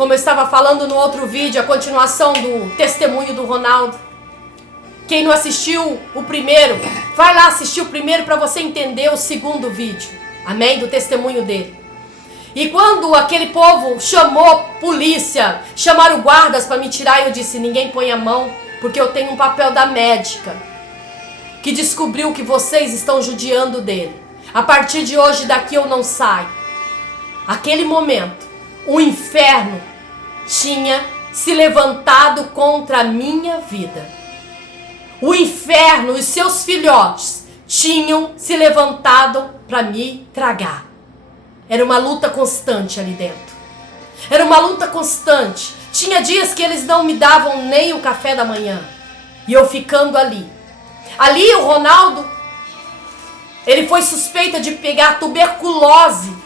Como eu estava falando no outro vídeo, a continuação do testemunho do Ronaldo. Quem não assistiu o primeiro, vai lá assistir o primeiro para você entender o segundo vídeo. Amém? Do testemunho dele. E quando aquele povo chamou polícia, chamaram guardas para me tirar, eu disse, ninguém põe a mão, porque eu tenho um papel da médica, que descobriu que vocês estão judiando dele. A partir de hoje, daqui eu não saio. Aquele momento, o inferno tinha se levantado contra a minha vida. O inferno e seus filhotes tinham se levantado para me tragar. Era uma luta constante ali dentro. Era uma luta constante. Tinha dias que eles não me davam nem o café da manhã. E eu ficando ali. Ali o Ronaldo, ele foi suspeita de pegar tuberculose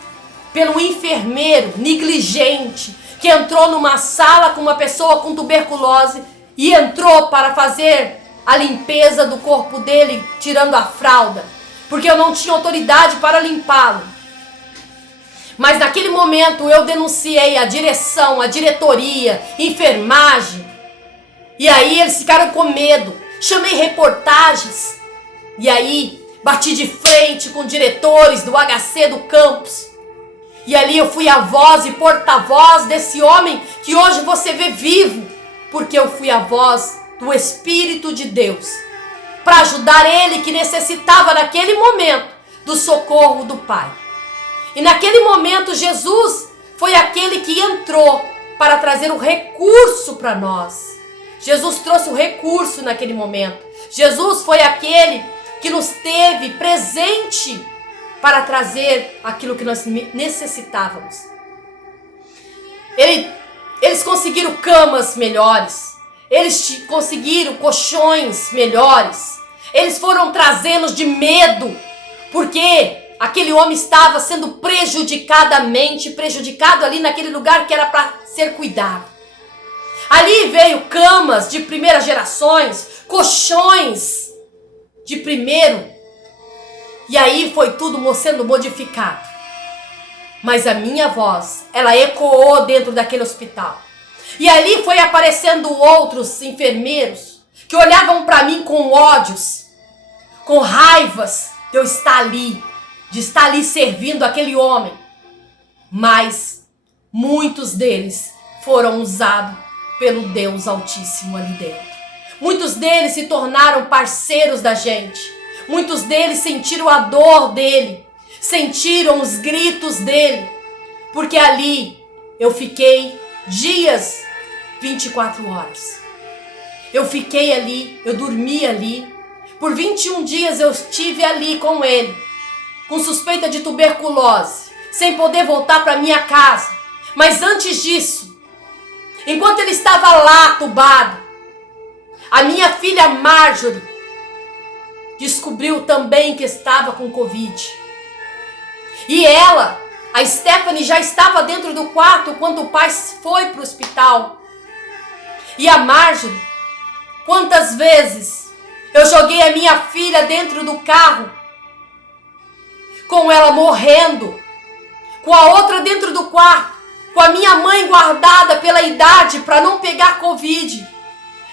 pelo enfermeiro negligente que entrou numa sala com uma pessoa com tuberculose e entrou para fazer a limpeza do corpo dele, tirando a fralda, porque eu não tinha autoridade para limpá-lo. Mas naquele momento eu denunciei a direção, a diretoria, enfermagem, e aí eles ficaram com medo. Chamei reportagens, e aí bati de frente com diretores do HC do campus. E ali eu fui a voz e porta-voz desse homem que hoje você vê vivo, porque eu fui a voz do Espírito de Deus, para ajudar ele que necessitava naquele momento do socorro do Pai. E naquele momento Jesus foi aquele que entrou para trazer o recurso para nós. Jesus trouxe o recurso naquele momento. Jesus foi aquele que nos teve presente para trazer aquilo que nós necessitávamos. Eles conseguiram camas melhores. Eles conseguiram colchões melhores. Eles foram trazê-los de medo, porque aquele homem estava sendo prejudicado ali naquele lugar que era para ser cuidado. Ali veio camas de primeiras gerações, colchões de primeiro. E aí foi tudo sendo modificado. Mas a minha voz, ela ecoou dentro daquele hospital. E ali foi aparecendo outros enfermeiros que olhavam para mim com ódios, com raivas de eu estar ali, de estar ali servindo aquele homem. Mas muitos deles foram usados pelo Deus Altíssimo ali dentro. Muitos deles se tornaram parceiros da gente. Muitos deles sentiram a dor dele, sentiram os gritos dele, porque ali eu fiquei dias, 24 horas. Eu fiquei ali, eu dormi ali. Por 21 dias eu estive ali com ele, com suspeita de tuberculose, sem poder voltar para minha casa. Mas antes disso, enquanto ele estava lá, tubado, a minha filha Marjorie descobriu também que estava com Covid. E ela, a Stephanie, já estava dentro do quarto quando o pai foi para o hospital. E a Marjorie, quantas vezes eu joguei a minha filha dentro do carro, com ela morrendo, com a outra dentro do quarto, com a minha mãe guardada pela idade para não pegar Covid.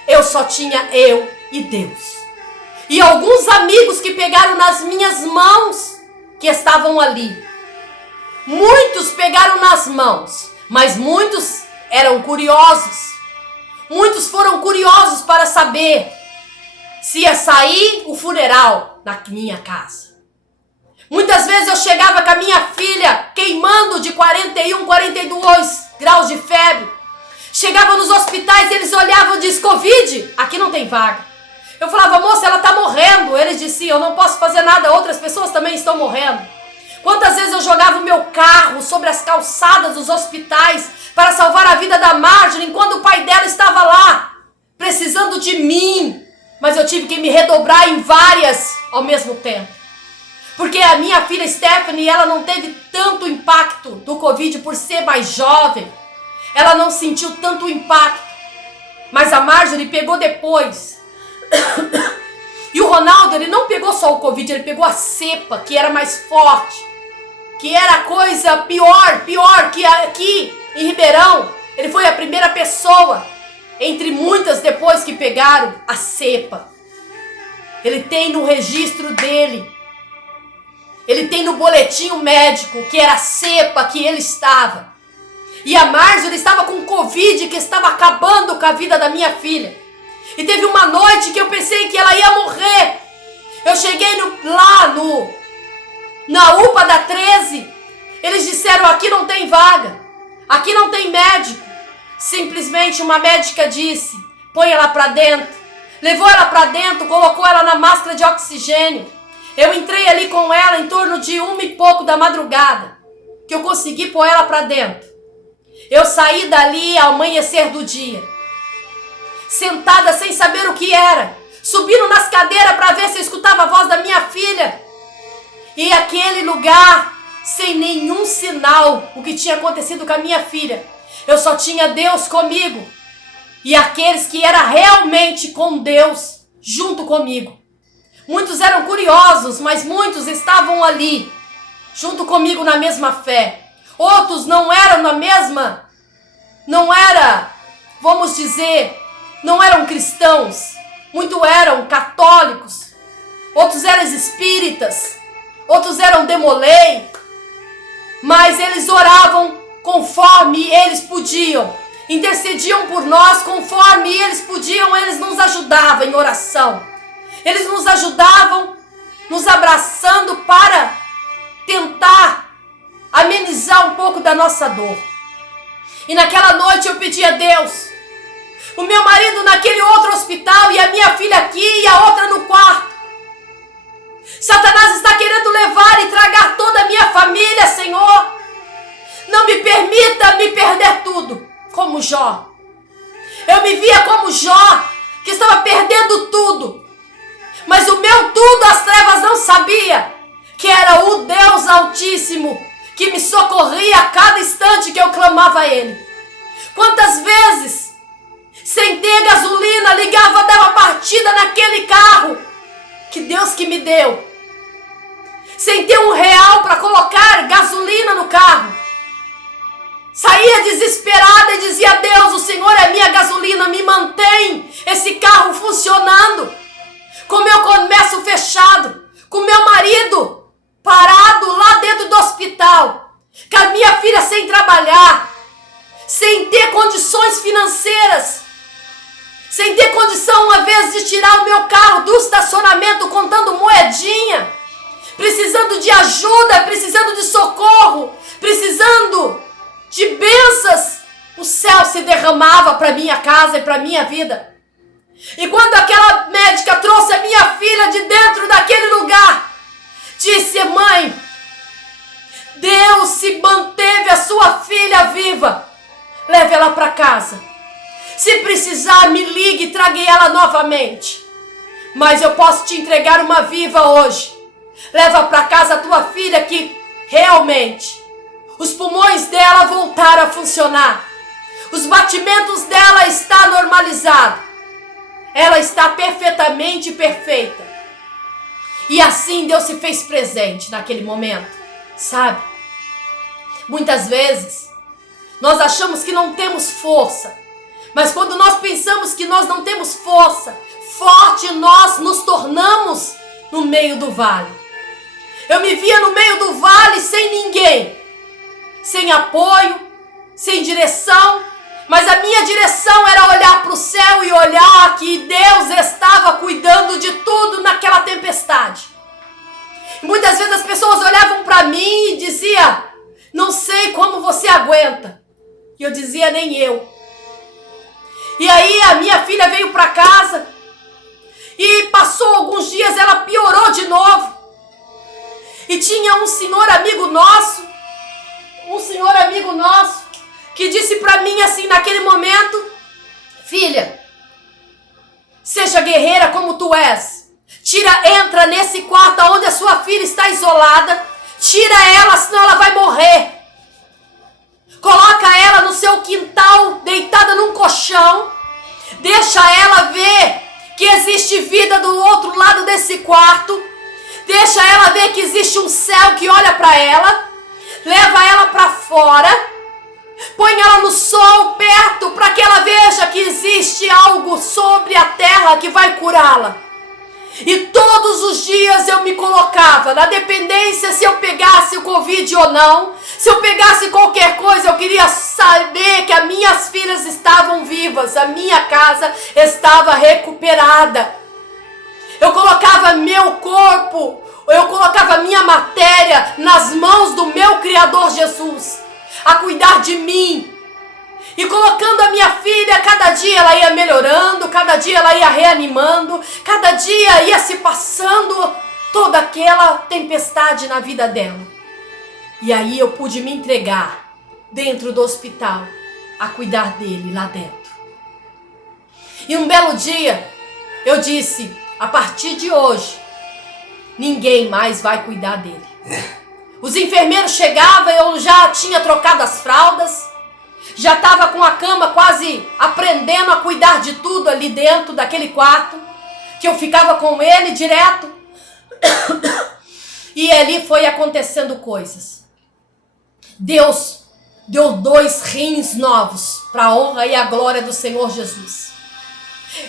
Eu só tinha eu e Deus. E alguns amigos que pegaram nas minhas mãos, que estavam ali. Muitos pegaram nas mãos, mas muitos eram curiosos. Muitos foram curiosos para saber se ia sair o funeral na minha casa. Muitas vezes eu chegava com a minha filha queimando de 41, 42 graus de febre. Chegava nos hospitais e eles olhavam e diziam, Covid, aqui não tem vaga. Eu falava, moça, ela está morrendo. Eles diziam, eu não posso fazer nada, outras pessoas também estão morrendo. Quantas vezes eu jogava o meu carro sobre as calçadas dos hospitais para salvar a vida da Marjorie, enquanto o pai dela estava lá, precisando de mim. Mas eu tive que me redobrar em várias ao mesmo tempo. Porque a minha filha Stephanie, ela não teve tanto impacto do Covid por ser mais jovem. Ela não sentiu tanto impacto. Mas a Marjorie pegou depois. E o Ronaldo, ele não pegou só o Covid, ele pegou a cepa, que era mais forte. Que era a coisa pior que aqui em Ribeirão. Ele foi a primeira pessoa, entre muitas depois que pegaram a cepa. Ele tem no registro dele, ele tem no boletim médico que era a cepa que ele estava. E a Marjorie estava com Covid, que estava acabando com a vida da minha filha. E teve uma noite que eu pensei que ela ia morrer. Eu cheguei na UPA da 13. Eles disseram: aqui não tem vaga, aqui não tem médico. Simplesmente uma médica disse: põe ela pra dentro. Levou ela pra dentro, colocou ela na máscara de oxigênio. Eu entrei ali com ela em torno de 1 e pouco da madrugada, que eu consegui pôr ela pra dentro. Eu saí dali ao amanhecer do dia, sentada sem saber o que era, subindo nas cadeiras para ver se eu escutava a voz da minha filha. E aquele lugar, sem nenhum sinal, o que tinha acontecido com a minha filha. Eu só tinha Deus comigo e aqueles que eram realmente com Deus junto comigo. Muitos eram curiosos, mas muitos estavam ali, junto comigo na mesma fé. Outros não eram vamos dizer, não eram cristãos. Muitos eram católicos, outros eram espíritas, outros eram demolei. Mas eles oravam conforme eles podiam, intercediam por nós conforme eles podiam. Eles nos ajudavam em oração, eles nos ajudavam nos abraçando para tentar amenizar um pouco da nossa dor. E naquela noite eu pedi a Deus, o meu marido naquele outro hospital e a minha filha aqui e a outra no quarto. Satanás está querendo levar e tragar toda a minha família, Senhor. Não me permita me perder tudo, como Jó. Eu me via como Jó, que estava perdendo tudo. Mas o meu tudo as trevas não sabia, que era o Deus Altíssimo, que me socorria a cada instante que eu clamava a Ele. Quantas vezes, sem ter gasolina, ligava, dava partida naquele carro que Deus que me deu, sem ter R$1 para colocar gasolina no carro. Saía desesperada e dizia: Deus, o Senhor é minha gasolina, me mantém esse carro funcionando. Com meu comércio fechado, com meu marido parado lá dentro do hospital, com a minha filha sem trabalhar, sem ter condições financeiras, sem ter condição uma vez de tirar o meu carro do estacionamento contando moedinha, precisando de ajuda, precisando de socorro, precisando de bênçãos. O céu se derramava para minha casa e para minha vida. E quando aquela médica trouxe a minha filha de dentro daquele lugar, disse: mãe, Deus se manteve a sua filha viva, leve ela para casa. Se precisar, me ligue e traga ela novamente. Mas eu posso te entregar uma viva hoje. Leva para casa a tua filha, que realmente os pulmões dela voltaram a funcionar. Os batimentos dela estão normalizados. Ela está perfeitamente perfeita. E assim Deus se fez presente naquele momento, sabe? Muitas vezes nós achamos que não temos força, mas quando nós pensamos que nós não temos força, forte nós nos tornamos no meio do vale. Eu me via no meio do vale sem ninguém, sem apoio, sem direção, mas a minha direção era olhar para o céu e olhar que Deus estava cuidando de tudo naquela tempestade. E muitas vezes as pessoas olhavam para mim e diziam: não sei como você aguenta. E eu dizia: nem eu. E aí a minha filha veio para casa e passou alguns dias, ela piorou de novo. E tinha um senhor amigo nosso, que disse para mim assim naquele momento: filha, seja guerreira como tu és. Entra nesse quarto onde a sua filha está isolada. Tira ela, senão ela vai morrer. Coloca ela no seu quintal, deitada num colchão. Deixa ela ver que existe vida do outro lado desse quarto. Deixa ela ver que existe um céu que olha para ela. Leva ela para fora. Põe ela no sol, perto para que ela veja que existe algo sobre a terra que vai curá-la. E todos os dias eu me colocava na dependência se eu pegasse o Covid ou não. Se eu pegasse qualquer coisa, eu queria saber que as minhas filhas estavam vivas, a minha casa estava recuperada. Eu colocava meu corpo, eu colocava minha matéria nas mãos do meu Criador Jesus, a cuidar de mim. E colocando a minha filha, cada dia ela ia melhorando, cada dia ela ia reanimando, cada dia ia se passando toda aquela tempestade na vida dela. E aí eu pude me entregar dentro do hospital, a cuidar dele lá dentro. E um belo dia, eu disse, a partir de hoje, ninguém mais vai cuidar dele. Os enfermeiros chegavam, eu já tinha trocado as fraldas, já estava com a cama quase aprendendo a cuidar de tudo ali dentro daquele quarto, que eu ficava com ele direto. E ali foi acontecendo coisas. Deus deu 2 rins novos para a honra e a glória do Senhor Jesus.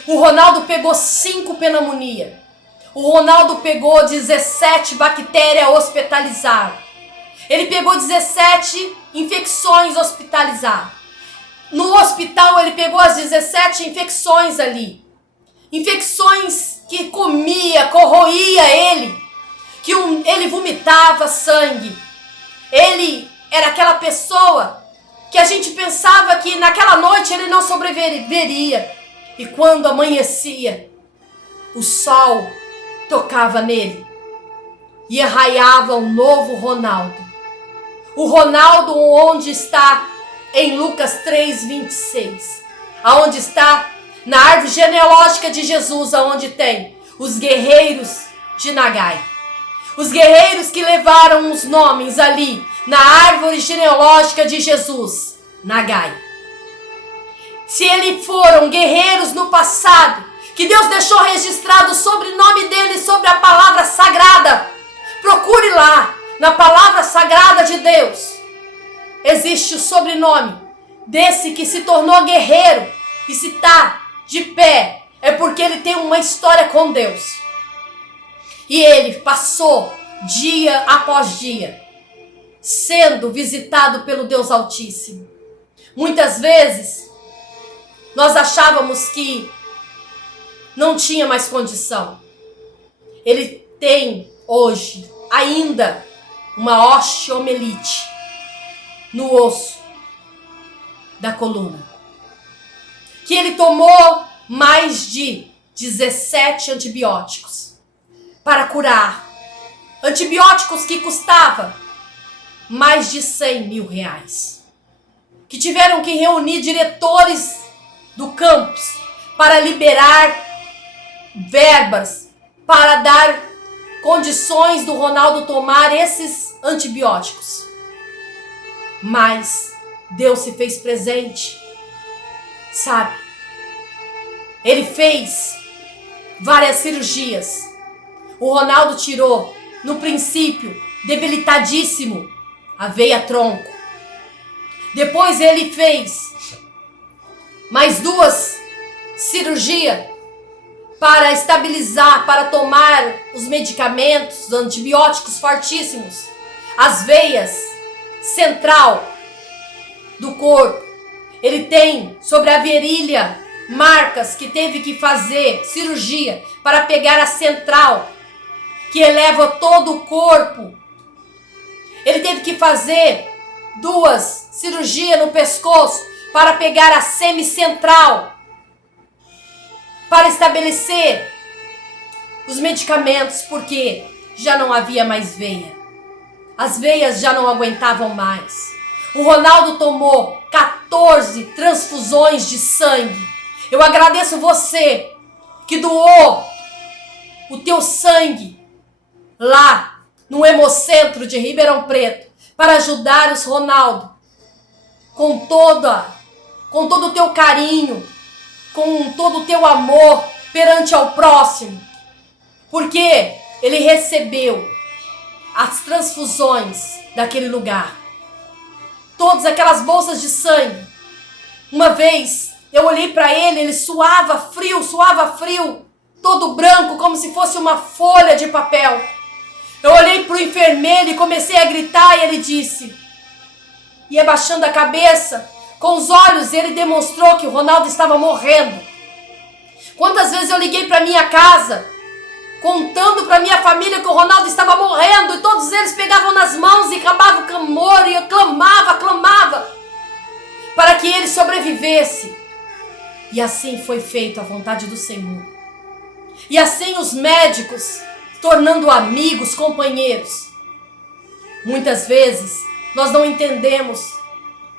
O Ronaldo pegou 5 pneumonia. O Ronaldo pegou 17 bactérias hospitalizadas. Ele pegou 17 infecções hospitalizadas. No hospital ele pegou as 17 infecções ali. Infecções que comia, corroía ele. Que ele vomitava sangue. Ele era aquela pessoa que a gente pensava que naquela noite ele não sobreviveria. E quando amanhecia, o sol tocava nele. E arraiava um novo Ronaldo. O Ronaldo onde está em Lucas 3:26. Aonde está na árvore genealógica de Jesus, aonde tem os guerreiros de Nagai. Os guerreiros que levaram os nomes ali na árvore genealógica de Jesus, Nagai. Se eles foram guerreiros no passado, que Deus deixou registrado sobre o sobrenome dele, sobre a palavra sagrada, procure lá. Na palavra sagrada de Deus, existe o sobrenome desse que se tornou guerreiro. E se está de pé, é porque ele tem uma história com Deus. E ele passou dia após dia, sendo visitado pelo Deus Altíssimo. Muitas vezes, nós achávamos que não tinha mais condição. Ele tem hoje ainda uma osteomielite no osso da coluna. Que ele tomou mais de 17 antibióticos para curar. Antibióticos que custavam mais de 100 mil reais. Que tiveram que reunir diretores do campus para liberar verbas, para dar condições do Ronaldo tomar esses antibióticos. Mas Deus se fez presente, sabe? Ele fez várias cirurgias. O Ronaldo tirou, no princípio, debilitadíssimo, a veia-tronco. Depois ele fez mais 2 cirurgias para estabilizar, para tomar os medicamentos, os antibióticos fortíssimos, as veias central do corpo. Ele tem sobre a virilha marcas que teve que fazer cirurgia para pegar a central, que eleva todo o corpo. Ele teve que fazer 2 cirurgias no pescoço para pegar a semicentral, para estabelecer os medicamentos, porque já não havia mais veia. As veias já não aguentavam mais. O Ronaldo tomou 14 transfusões de sangue. Eu agradeço você que doou o teu sangue lá no Hemocentro de Ribeirão Preto para ajudar os Ronaldo com todo o teu carinho, com todo o teu amor perante ao próximo, porque ele recebeu as transfusões daquele lugar, todas aquelas bolsas de sangue Uma vez eu olhei para ele suava frio, todo branco, como se fosse uma folha de papel. Eu olhei para o enfermeiro e comecei a gritar e ele disse, e abaixando a cabeça, com os olhos ele demonstrou que o Ronaldo estava morrendo. Quantas vezes eu liguei para minha casa, contando para minha família que o Ronaldo estava morrendo, e todos eles pegavam nas mãos e acabavam o clamor, e eu clamava, para que ele sobrevivesse. E assim foi feita a vontade do Senhor. E assim os médicos, tornando amigos, companheiros. Muitas vezes nós não entendemos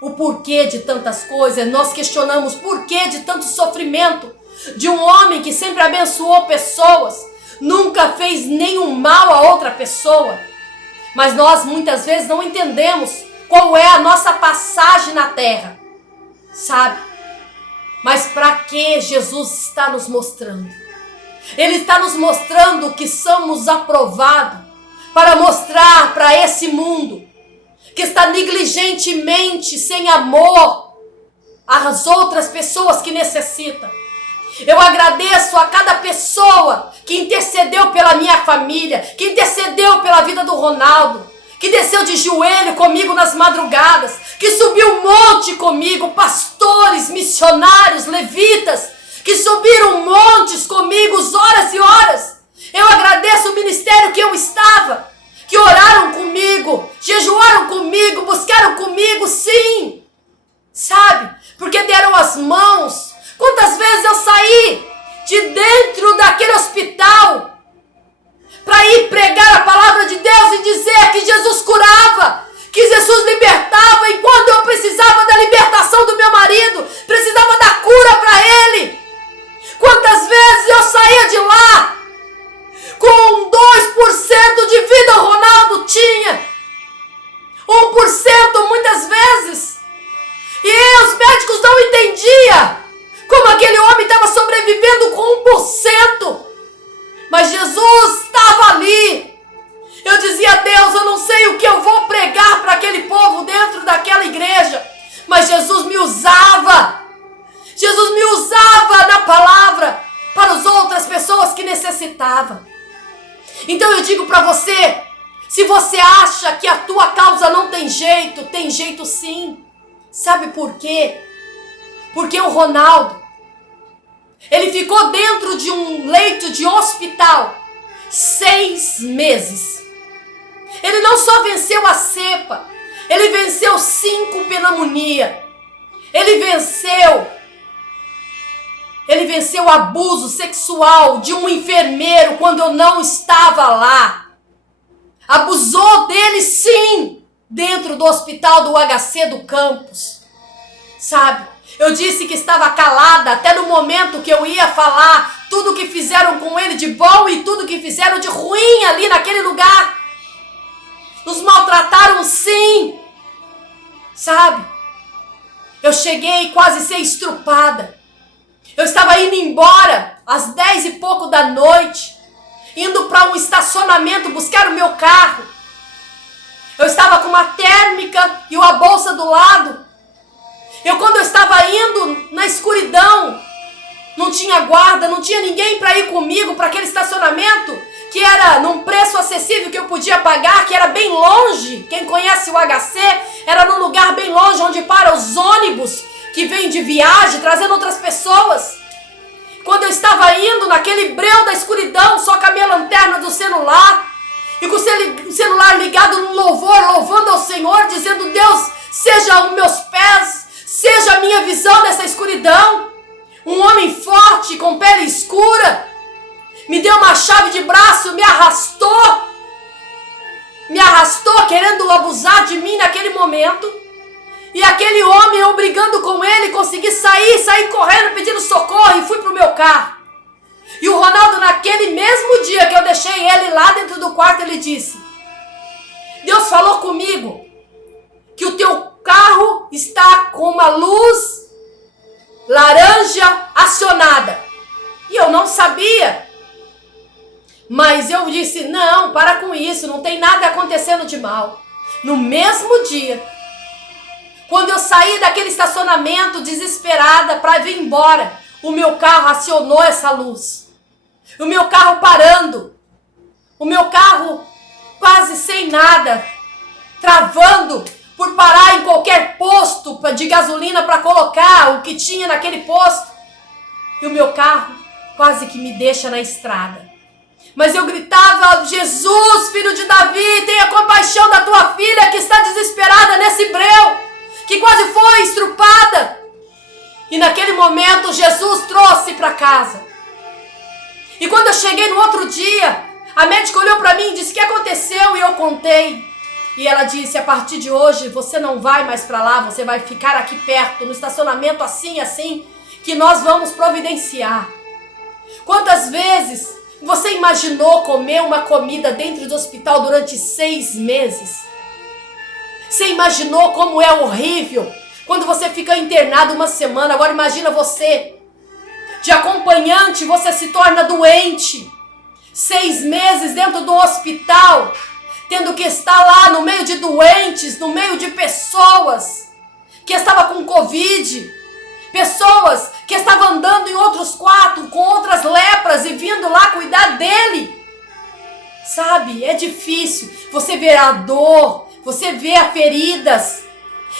o porquê de tantas coisas, nós questionamos o porquê de tanto sofrimento de um homem que sempre abençoou pessoas, nunca fez nenhum mal a outra pessoa. Mas nós muitas vezes não entendemos qual é a nossa passagem na terra, sabe? Mas para que Jesus está nos mostrando? Ele está nos mostrando que somos aprovados para mostrar para esse mundo que está negligentemente, sem amor, às outras pessoas que necessitam. Eu agradeço a cada pessoa que intercedeu pela minha família, que intercedeu pela vida do Ronaldo, que desceu de joelho comigo nas madrugadas, que subiu um monte comigo, pastores, missionários, levitas, que subiram montes comigo, horas e horas. Eu agradeço o ministério que eu estava, que oraram comigo, jejuaram comigo, buscaram comigo, sim, sabe? Porque deram as mãos. Quantas vezes eu saí de dentro daquele hospital para ir pregar a palavra de Deus e dizer que Jesus curava, que Jesus libertava, enquanto eu precisava da libertação do meu marido, precisava da cura para ele. Quantas vezes eu saía de lá com 2% de vida o Ronaldo tinha, 1% muitas vezes, e os médicos não entendiam como aquele homem estava sobrevivendo com 1%, mas Jesus estava ali. Eu dizia a Deus, eu não sei o que eu vou pregar para aquele povo dentro daquela igreja, mas Jesus me usava na palavra para as outras pessoas que necessitavam. Então eu digo para você, se você acha que a tua causa não tem jeito sim. Sabe por quê? Porque o Ronaldo, ele ficou dentro de um leito de hospital 6 meses. Ele não só venceu a cepa, ele venceu 5 pneumonia. Ele venceu o abuso sexual de um enfermeiro quando eu não estava lá. Abusou dele sim, dentro do hospital do HC do campus. Sabe? Eu disse que estava calada até no momento que eu ia falar tudo que fizeram com ele de bom e tudo que fizeram de ruim ali naquele lugar. Nos maltrataram sim. Sabe? Eu cheguei quase a ser estrupada. Eu estava indo embora às 10 e pouco da noite, indo para um estacionamento buscar o meu carro. Eu estava com uma térmica e uma bolsa do lado. Quando eu estava indo na escuridão, não tinha guarda, não tinha ninguém para ir comigo para aquele estacionamento, que era num preço acessível que eu podia pagar, que era bem longe. Quem conhece o HC, era num lugar bem longe, onde para os ônibus que vêm de viagem, trazendo outras pessoas. Quando eu estava indo naquele breu da escuridão, só com a minha lanterna do celular, e com o celular ligado no louvor, louvando ao Senhor, dizendo, Deus, seja os meus pés, seja a minha visão nessa escuridão. Um homem forte, com pele escura, me deu uma chave de braço, me arrastou querendo abusar de mim naquele momento. E aquele homem, eu brigando com ele, consegui sair correndo, pedindo socorro, e fui pro meu carro. E o Ronaldo, naquele mesmo dia que eu deixei ele lá dentro do quarto, ele disse, Deus falou comigo que o teu carro está com uma luz laranja acionada. E eu não sabia. Mas eu disse, não, para com isso, não tem nada acontecendo de mal. No mesmo dia, Quando eu saí daquele estacionamento desesperada para vir embora, o meu carro acionou essa luz. O meu carro parando. O meu carro quase sem nada, travando por parar em qualquer posto de gasolina para colocar o que tinha naquele posto. E o meu carro quase que me deixa na estrada. Mas eu gritava: Jesus, filho de Davi, tenha compaixão da tua filha que está desesperada nesse breu, que quase foi estrupada. E naquele momento Jesus trouxe para casa. E quando eu cheguei no outro dia, a médica olhou para mim e disse: o que aconteceu? E eu contei. E ela disse: a partir de hoje você não vai mais para lá, você vai ficar aqui perto, no estacionamento assim, que nós vamos providenciar. Quantas vezes você imaginou comer uma comida dentro do hospital durante 6 meses? Você imaginou como é horrível quando você fica internado uma semana? Agora imagina você, de acompanhante, você se torna doente. 6 meses dentro do hospital, tendo que estar lá no meio de doentes, no meio de pessoas que estavam com Covid, pessoas que estavam andando em outros quartos com outras lepras e vindo lá cuidar dele. Sabe, é difícil. Você vê a dor, você vê as feridas.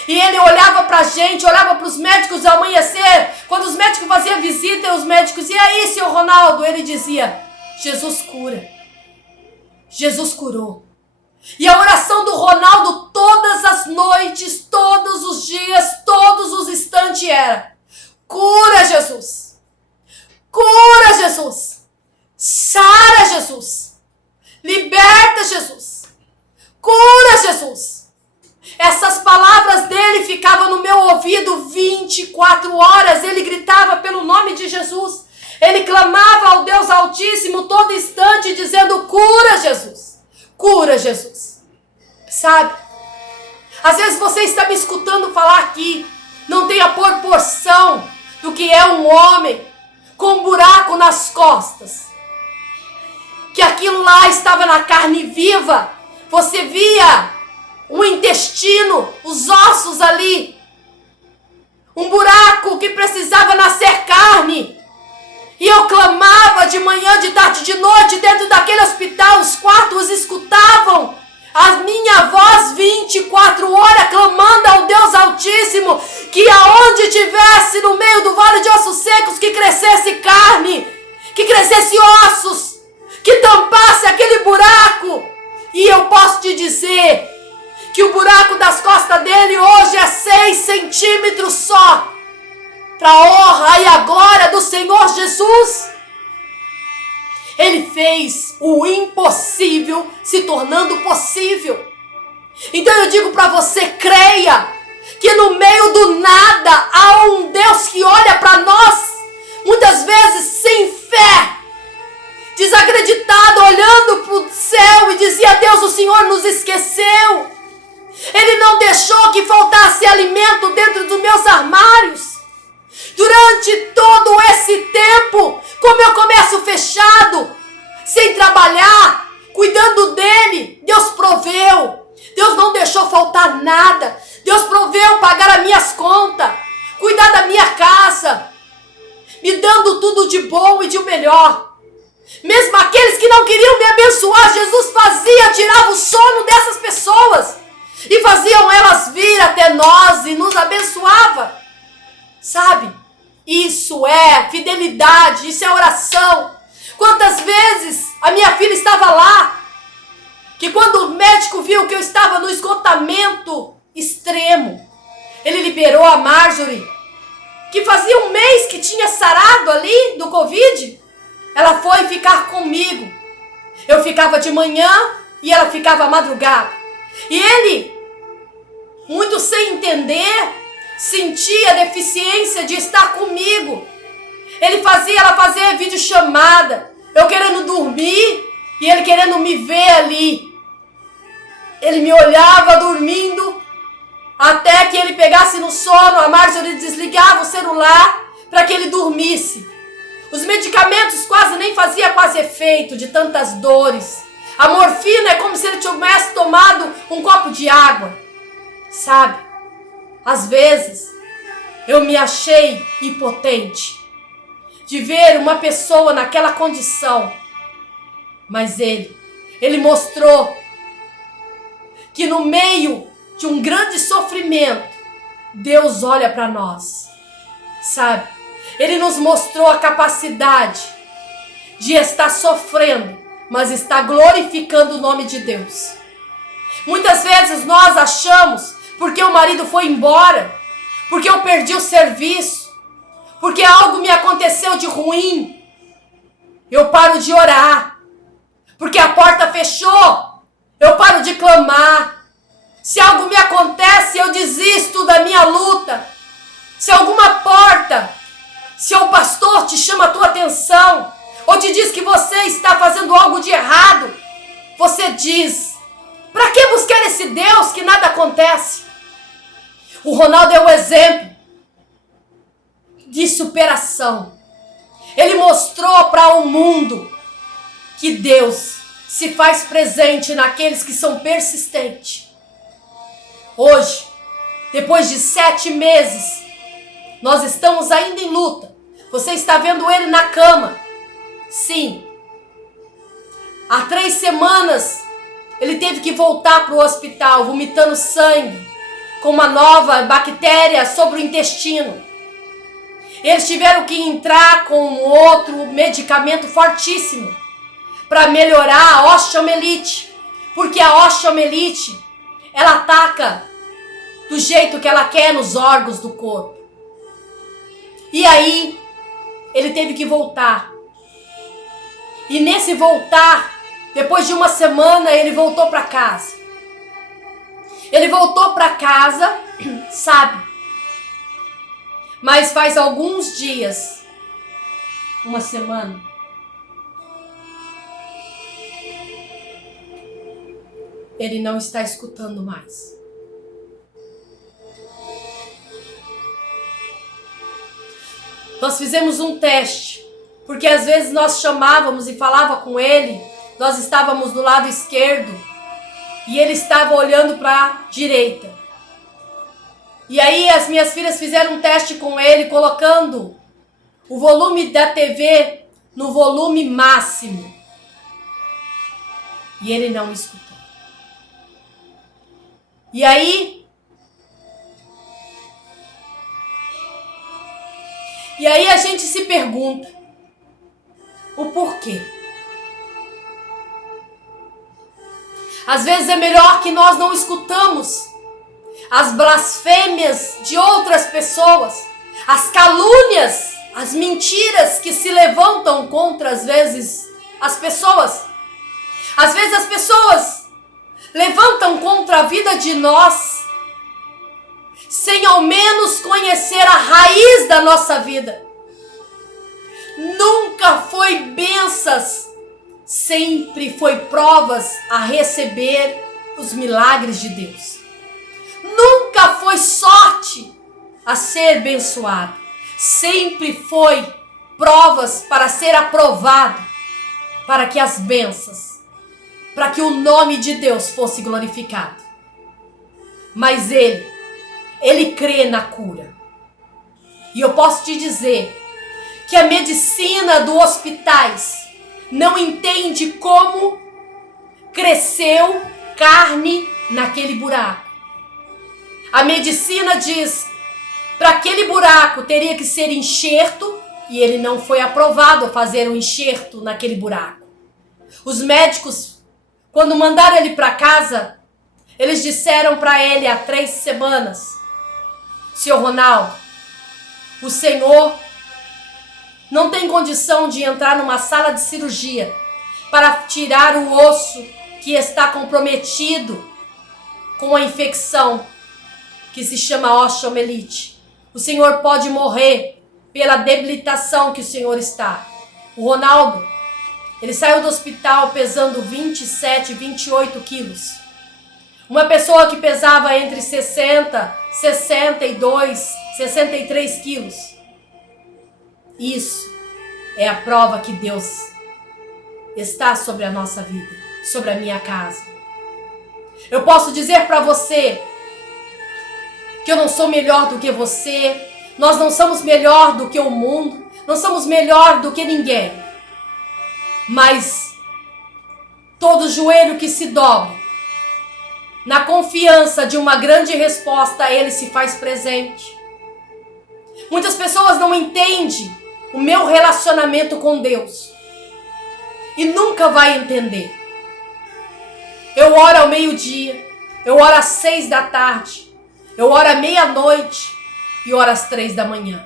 E ele olhava pra gente, olhava pros médicos ao amanhecer. Quando os médicos faziam visita, e os médicos: e aí, senhor Ronaldo? Ele dizia: Jesus cura. Jesus curou. E a oração do Ronaldo todas as noites, todos os dias, todos os instantes era: cura, Jesus. Cura, Jesus. Sara, Jesus. Liberta, Jesus. Cura, Jesus. Essas palavras dele ficavam no meu ouvido 24 horas. Ele gritava pelo nome de Jesus. Ele clamava ao Deus Altíssimo todo instante, dizendo: cura, Jesus. Cura, Jesus. Sabe? Às vezes você está me escutando falar aqui, não tem a proporção do que é um homem com um buraco nas costas. Que aquilo lá estava na carne viva. Você via o intestino, os ossos ali. Um buraco que precisava nascer carne. E eu clamava de manhã, de tarde, de noite, dentro daquele hospital. Os quartos escutavam a minha voz 24 horas, clamando ao Deus Altíssimo, que aonde tivesse no meio do vale de ossos secos, que crescesse carne, que crescesse ossos, que tampasse aquele buraco. E eu posso te dizer que o buraco das costas dele hoje é 6 centímetros só, para a honra e a glória do Senhor Jesus. Ele fez o impossível se tornando possível. Então eu digo para você: creia que no meio do nada há um Deus que olha para nós, muitas vezes sem fé, desacreditado, olhando para o céu e dizia: Deus, o Senhor nos esqueceu. Ele não deixou que faltasse alimento dentro dos meus armários. Durante todo esse tempo, com meu comércio fechado, sem trabalhar, cuidando dele, Deus proveu. Deus não deixou faltar nada. Deus proveu pagar as minhas contas, cuidar da minha casa, me dando tudo de bom e de melhor. Mesmo aqueles que não queriam me abençoar, Jesus fazia, tirava o sono dessas pessoas e faziam elas vir até nós e nos abençoava. Sabe? Isso é fidelidade, isso é oração. Quantas vezes a minha filha estava lá, que quando o médico viu que eu estava no esgotamento extremo, ele liberou a Marjorie, que fazia 1 mês que tinha sarado ali do Covid. Ela foi ficar comigo. Eu ficava de manhã e ela ficava à madrugada. E ele, muito sem entender, sentia a deficiência de estar comigo. Ela fazia videochamada, eu querendo dormir e ele querendo me ver ali. Ele me olhava dormindo, até que ele pegasse no sono, a Marjorie desligava o celular para que ele dormisse. Os medicamentos quase nem faziam quase efeito de tantas dores. A morfina é como se ele tivesse tomado um copo de água, sabe? Às vezes, eu me achei impotente de ver uma pessoa naquela condição. Mas ele mostrou que no meio de um grande sofrimento, Deus olha para nós, sabe? Ele nos mostrou a capacidade de estar sofrendo, mas estar glorificando o nome de Deus. Muitas vezes nós achamos, porque o marido foi embora, porque eu perdi o serviço, porque algo me aconteceu de ruim, eu paro de orar, porque a porta fechou, eu paro de clamar. Se algo me acontece, eu desisto da minha luta. Se alguma porta, se o pastor te chama a tua atenção, ou te diz que você está fazendo algo de errado, você diz: para que buscar esse Deus que nada acontece? O Ronaldo é o exemplo de superação. Ele mostrou para o mundo que Deus se faz presente naqueles que são persistentes. Hoje, depois de 7 meses, nós estamos ainda em luta. Você está vendo ele na cama. Sim. Há 3 semanas, ele teve que voltar para o hospital, vomitando sangue, com uma nova bactéria sobre o intestino. Eles tiveram que entrar com outro medicamento fortíssimo para melhorar a osteomielite, porque a osteomielite, ela ataca do jeito que ela quer nos órgãos do corpo. E aí, ele teve que voltar. E nesse voltar, depois de uma semana, ele voltou para casa. Ele voltou para casa, sabe? Mas faz alguns dias, uma semana, ele não está escutando mais. Nós fizemos um teste, porque às vezes nós chamávamos e falava com ele, nós estávamos do lado esquerdo e ele estava olhando para a direita. E aí as minhas filhas fizeram um teste com ele, colocando o volume da TV no volume máximo. E ele não escutou. E aí a gente se pergunta o porquê. Às vezes é melhor que nós não escutamos as blasfêmias de outras pessoas, as calúnias, as mentiras que se levantam contra, às vezes, as pessoas. Às vezes as pessoas levantam contra a vida de nós, sem ao menos conhecer a raiz da nossa vida. Nunca foi bênçãos, sempre foi provas a receber os milagres de Deus. Nunca foi sorte a ser abençoado. Sempre foi provas para ser aprovado, para que as bênçãos, para que o nome de Deus fosse glorificado. Mas ele crê na cura. E eu posso te dizer que a medicina dos hospitais não entende como cresceu carne naquele buraco. A medicina diz, para aquele buraco teria que ser enxerto, e ele não foi aprovado a fazer um enxerto naquele buraco. Os médicos, quando mandaram ele para casa, eles disseram para ele há 3 semanas, Senhor Ronaldo, o Senhor não tem condição de entrar numa sala de cirurgia para tirar o osso que está comprometido com a infecção que se chama osteomielite. O Senhor pode morrer pela debilitação que o Senhor está. O Ronaldo, ele saiu do hospital pesando 27, 28 quilos. Uma pessoa que pesava entre 60, 62, 63 quilos. Isso é a prova que Deus está sobre a nossa vida, sobre a minha casa. Eu posso dizer para você que eu não sou melhor do que você, nós não somos melhor do que o mundo, não somos melhor do que ninguém. Mas todo joelho que se dobra, na confiança de uma grande resposta, ele se faz presente. Muitas pessoas não entendem o meu relacionamento com Deus e nunca vai entender. Eu oro ao meio-dia, eu oro às 6 da tarde, eu oro à meia-noite e oro às 3 da manhã.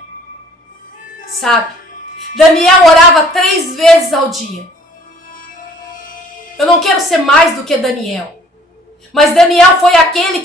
Sabe? Daniel orava 3 vezes ao dia. Eu não quero ser mais do que Daniel. Mas Daniel foi aquele